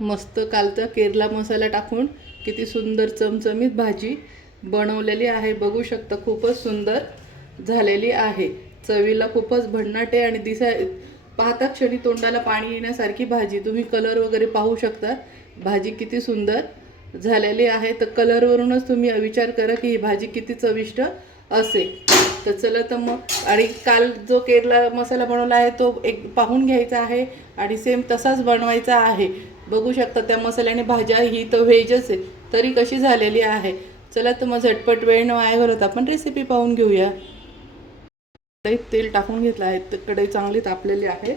मस्त कालचा केरला मसाला टाकून किती सुंदर चमचमीत भाजी बनवलेली आहे। बघू शकता खूपच सुंदर झालेली आहे। चवीला खूपच भन्नाट आहे आणि पाहता क्षणी तोंडाला पाणी येण्यासारखी भाजी। तुम्ही कलर वगैरे पाहू शकता, भाजी किती सुंदर झालेली आहे। तर कलरवरूनच तुम्ही विचार करा की ही भाजी किती चविष्ट असेल। तर चला तर मग, आणि काल जो केरला मसाला बनवला आहे तो एक पाहून घ्यायचा आहे आणि सेम तसाच बनवायचा आहे। बघू शकता त्या मसाल्याने भाज्या ही तर व्हेजच आहे तरी कशी झालेली आहे। चला तर मग झटपट वेळ न वाया घालवता आपण रेसिपी पाहून घेऊया। कढईत तेल टाकून घेतलं आहे, तर कढई चांगली तापलेली आहे।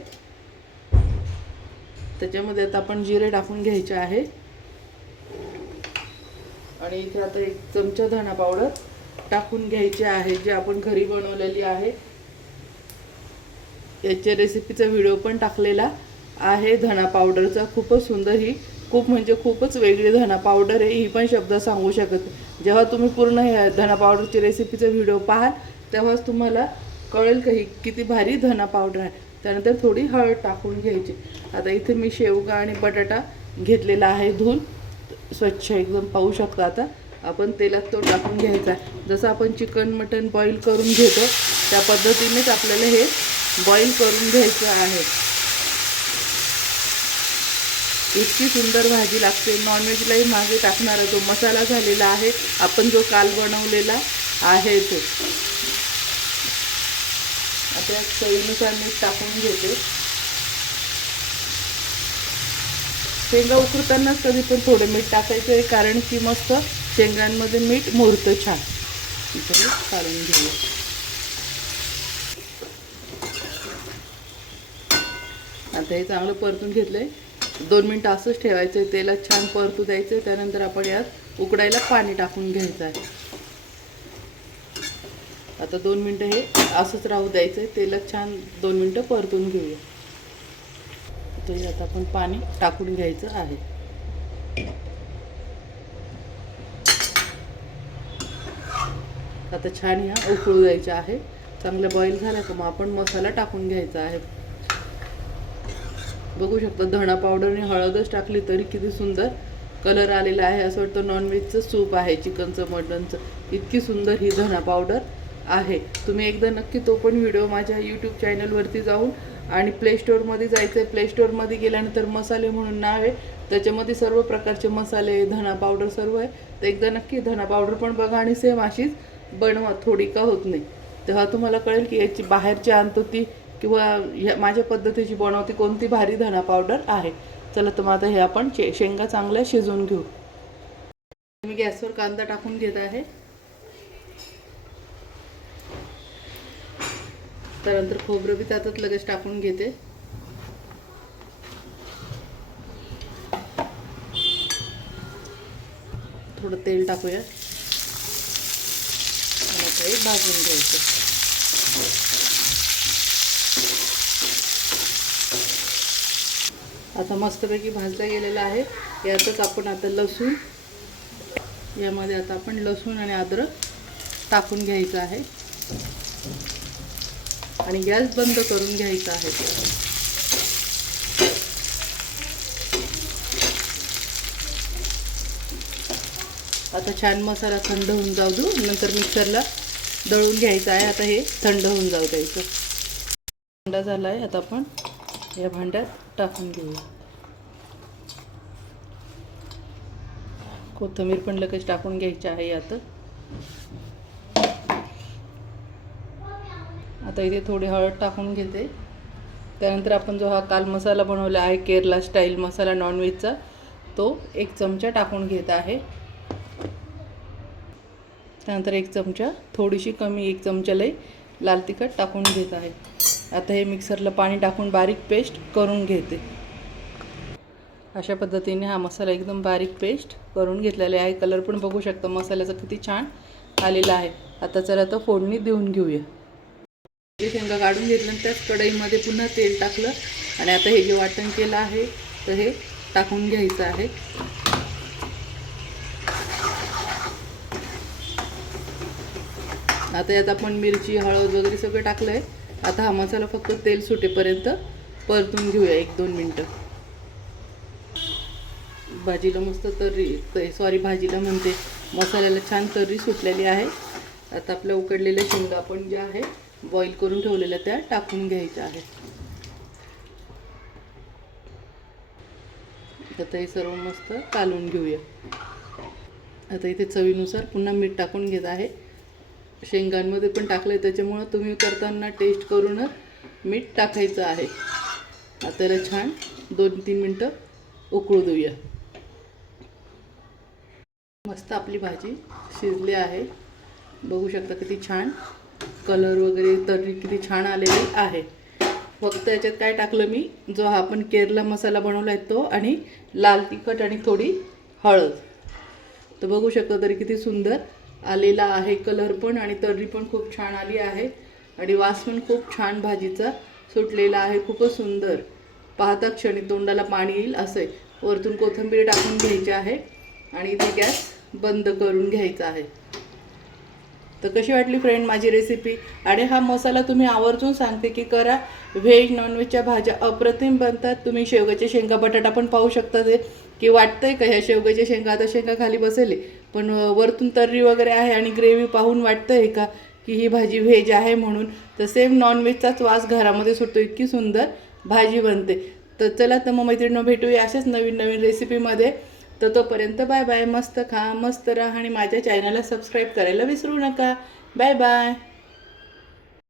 त्याच्यामध्ये आता आपण जिरे टाकून घ्यायचे आहे आणि इथे आता 1 चमचा धना पावडर टाकून घ्यायचे आहे, जे आपण घरी बनवलेली आहे। याच्या रेसिपीचा व्हिडिओ पण टाकलेला आहे धना पावडरचा। खूपच सुंदर, ही खूप म्हणजे खूपच वेगळी धना पावडर आहे, ही पण शब्द सांगू शकत। जेव्हा तुम्ही पूर्ण हे धना पावडरची रेसिपीचा व्हिडिओ पाहाल तेव्हाच तुम्हाला कळेल की किती भारी धना पावडर आहे। त्यानंतर थोडी हळद टाकून घ्यायची। आता इथे मी शेवगा आणि बटाटा घेतलेला आहे धुवून स्वच्छ एकदम, पाहू शकता। आता आपण तेलात तो टाकून घ्यायचा। जसं आपण चिकन मटन बॉईल करून घेतो त्या पद्धतीनेच आपल्याला हे बॉईल करून घ्यायचं आहे। इतकी सुंदर भाजी लागते। नॉनव्हेजलाही मागे टाकणारा जो मसाला झालेला आहे आपण जो काल बनवलेला आहे तो। आता चवीनुसार मीठ टाकून घेते। शेंगा उकडतानाच कधी पण थोडं मीठ टाकायचं आहे, कारण की मस्त शेंगांमध्ये मीठ मुरतं छान। इथे काढून घेऊया। आता हे चांगलं परतून घेतलंय। 2 मिनिटं असंच ठेवायचं आहे, तेलात छान परतू द्यायचं। त्यानंतर आपण यात उकडायला पाणी टाकून घ्यायचं आहे। आता 2 मिनिटं हे असंच राहू द्यायचं आहे, तेलात छान 2 मिनिटं परतून घेऊया। तर यात आपण पाणी टाकून घ्यायचं आहे। आता छान ह्या उकळू द्यायच्या आहे। चांगलं बॉईल झालं का मग आपण मसाला टाकून घ्यायचा आहे। बघू शकता धना पावडरने हळदच टाकली तरी किती सुंदर कलर आलेला आहे। असं वाटतं नॉनव्हेजचं सूप आहे, चिकनचं मटनचं। इतकी सुंदर ही धना पावडर आहे। तुम्ही एकदा नक्की तो पण व्हिडिओ माझ्या यूट्यूब चॅनलवरती जाऊन आणि प्ले स्टोअरमध्ये जायचं आहे। प्ले स्टोअरमध्ये गेल्यानंतर मसाले म्हणून नाव आहे, त्याच्यामध्ये सर्व प्रकारचे मसाले धना पावडर सर्व आहे। तर एकदा नक्की धना पावडर पण बघा आणि सेम अशीच बनवा, थोडी का होत नाही। तेव्हा तुम्हाला कळेल की याची बाहेरची आणतो ती किंवा माझ्या पद्धतीची बनवती कोणती भारी धना पावडर आहे। चला तर मग आता हे आपण शेंगा चांगल्या शिजवून घेऊ। मी गॅसवर कांदा टाकून घेत आहे। त्यानंतर खोबरं बी त्यातच लगेच टाकून घेते। थोडं तेल टाकूया आणि ते भाजून घ्यायचं। आता मस्तपैकी भाजला गेलेला आहे। यातच आपण आता लसूण, यामध्ये आता आपण लसूण आणि अद्रक टाकून घ्यायचं आहे आणि गॅस बंद करून घ्यायचा आहे। आता छान मसाला थंड होऊन जाऊ देऊ, नंतर मिक्सरला दळून घ्यायचं आहे। आता हे थंड होऊन जाऊ द्यायचं। थंड झाला आहे, आता आपण या भांड्यात टाकून घेऊया। कोथिंबीर पण लगेच टाकून घ्यायची आहे यात। आता इथे थोडी हळद टाकून घेते। त्यानंतर आपण जो हा काल मसाला बनवला आहे केरला स्टाईल मसाला नॉनव्हेजचा, तो 1 चमचा टाकून घेत आहे। त्यानंतर 1 चमचा, थोडीशी कमी 1 चमचा लई लाल तिखट टाकून घेत आहे। आता हे मिक्सरला पाणी टाकून बारीक पेस्ट करून घेते। अशा पद्धतीने हा मसाला एकदम बारीक पेस्ट करून घेतलेला आहे। कलर पण बघू शकता मसाल्याचा किती छान आलेला आहे। आता चला तर फोडणी देऊन घेऊया। हे शेंगा काढून घेतल्यानंतर त्याच कढईमध्ये पुन्हा तेल टाकलं आणि आता हे जे वाटण केलं आहे तर हे टाकून घ्यायचं आहे। आता यात आपण मिरची, हळद वगैरे सगळं टाकलं आहे। आता हा मसाला फक्त तेल सुटेपर्यंत परतून घेऊया 1-2 मिनिटं। भाजीला मस्त तर्री सॉरी भाजीला म्हणते मसाल्याला छान तर्री सुटलेली आहे. आता आपल्या उकडलेल्या शेंगा आपण ज्या आहे बॉईल करून ठेवलेल्या त्या टाकून घ्यायच्या आहे. आता हे सर्व मस्त कालवून घेऊया. आता इथे चवीनुसार पुन्हा मीठ टाकून घेत आहे. शेंगांमध्ये पण टाकलं आहे त्याच्यामुळं तुम्ही करताना टेस्ट करूनच मीठ टाकायचं आहे. आता त्याला छान 2-3 मिनटं उकळू देऊया. मस्त आपली भाजी शिजली आहे. बघू शकता किती छान कलर वगैरे तर्री किती छान आलेली आहे. फक्त याच्यात काय टाकलं मी, जो हा आपण केरला मसाला बनवला आहे तो, आणि लाल तिखट आणि थोडी हळद. तर बघू शकता तरी किती सुंदर आलेला आहे कलर पण, आणि तर्री पण खूप छान आली आहे, आणि वास पण खूप छान भाजीचा सुटलेला आहे. खूपच सुंदर. पाहता क्षणी तोंडाला पाणी येईल असे. वरतून कोथिंबीर टाकून घ्यायची आहे आणि इथे गॅस बंद करून घ्यायचा आहे. तर कशी वाटली फ्रेंड माझी रेसिपी? आणि हा मसाला तुम्ही आवर्जून सांगते की करा. व्हेज नॉनव्हेजच्या भाज्या अप्रतिम बनतात. तुम्ही शेवग्याच्या शेंगा बटाटा पण पाहू शकता ते की वाटतंय का ह्या शेवग्याच्या शेंगा आता शेंगा खाली बसेल, पण वरतून तर्री वगैरे आहे आणि ग्रेव्ही पाहून वाटतंय का की ही भाजी व्हेज आहे म्हणून. तर सेम नॉनव्हेजचाच वास घरामध्ये सुटतो. इतकी सुंदर भाजी बनते. तर चला तर मग मैत्रिणींनो भेटूया अशाच नवीन नवीन रेसिपीमध्ये. तर तोपर्यंत बाय बाय. मस्त खा, मस्त राहा, आणि माझ्या चॅनलला सबस्क्राईब करायला विसरू नका. Bye bye.